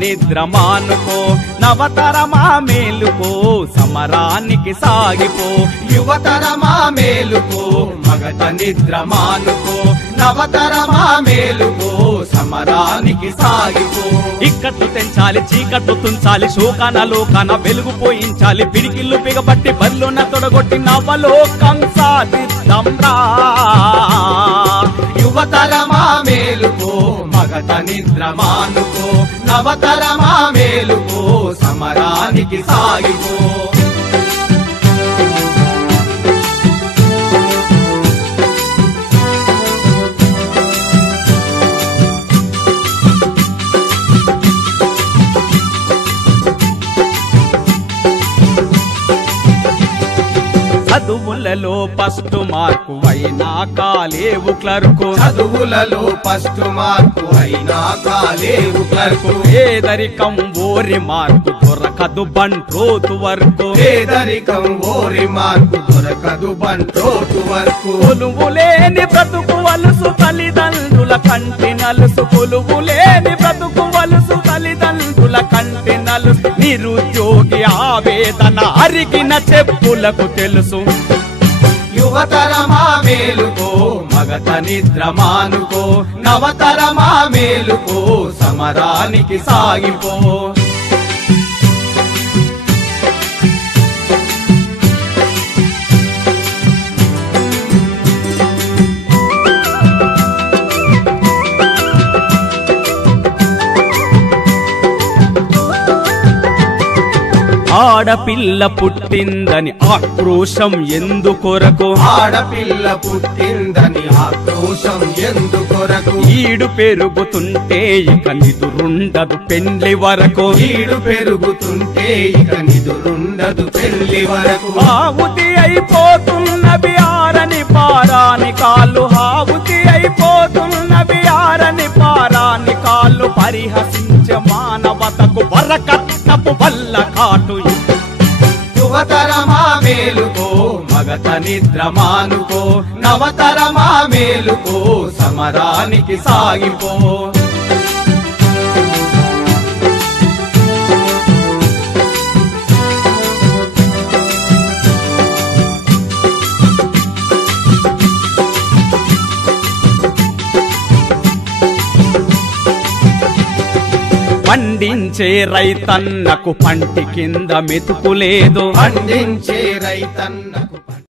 నిద్ర మానుకో నవతరమా మేలుకో సమరానికి సాగిపో యువతరమా మేలుకో మగత నిద్ర మానుకో నవతరమా మేలుకో సమరానికి సాగిపో ఇక్కట్లు తెంచాలి చీకట్లు తుంచాలి శోకాన లోకాన వెలుగు పోయించాలి పిడికిళ్ళు బిగబట్టి బరిలోన తొడగొట్టి నవలోకం సాధిద్దాంరా యువతరమా మేలుకో మగత నిద్ర మానుకో నవతరమా మేలుకో సమరానికి సాగిపో చదువులలో ఫస్ట్ మార్కు అయినా కాలేవు క్లర్కు చదువులలో ఫస్ట్ మార్కు అయినా కాలేవు క్లర్కు పేదరికం ఓరి మార్కు దొరకదు బంట్రోతు వరకు పేదరికం ఓరి మార్కు దొరకదు బంట్రోతు వరకు కొలువు లేని బ్రతుకు వలుసు తల్లిదండ్రుల కంటి నలుసు కొలువు లేని బ్రతుకు వలుసు తల్లిదండ్రుల కంటి నలుసు నిరుద్యోగి ఆవేదన అరిగిన చెప్పులకు తెలుసు యువతరమా మేలుకో మగత నిద్ర మానుకో నవతరమా మేలుకో సమరానికి సాగిపో ఆడపిల్ల పుట్టిందని ఆక్రోశం ఎందుకొరకు ఆడపిల్ల పుట్టిందని ఆక్రోశం ఎందుకొరకు ఈడు పెరుగుతుంటే ఇక నిదురుండదు పెండ్లి వరకు ఈడు పెరుగుతుంటే ఇక నిదురుండదు పెళ్లి వరకు ఆవుతి అయిపోతున్నవి ఆరని పారాని కాళ్ళు ఆవుతి అయిపోతున్నవి ఆరని పారాని కాళ్ళు పరిహసించే మానవతకు వరకట్నపు వల్ల కాటు యువతరమా మేలుకో మగత నిద్ర మానుకో నవతరమా మేలుకో సమరానికి సాగిపో పండించే రైతన్నకు పంటి కింద మెతుకు లేదు పండించే రైతన్నకు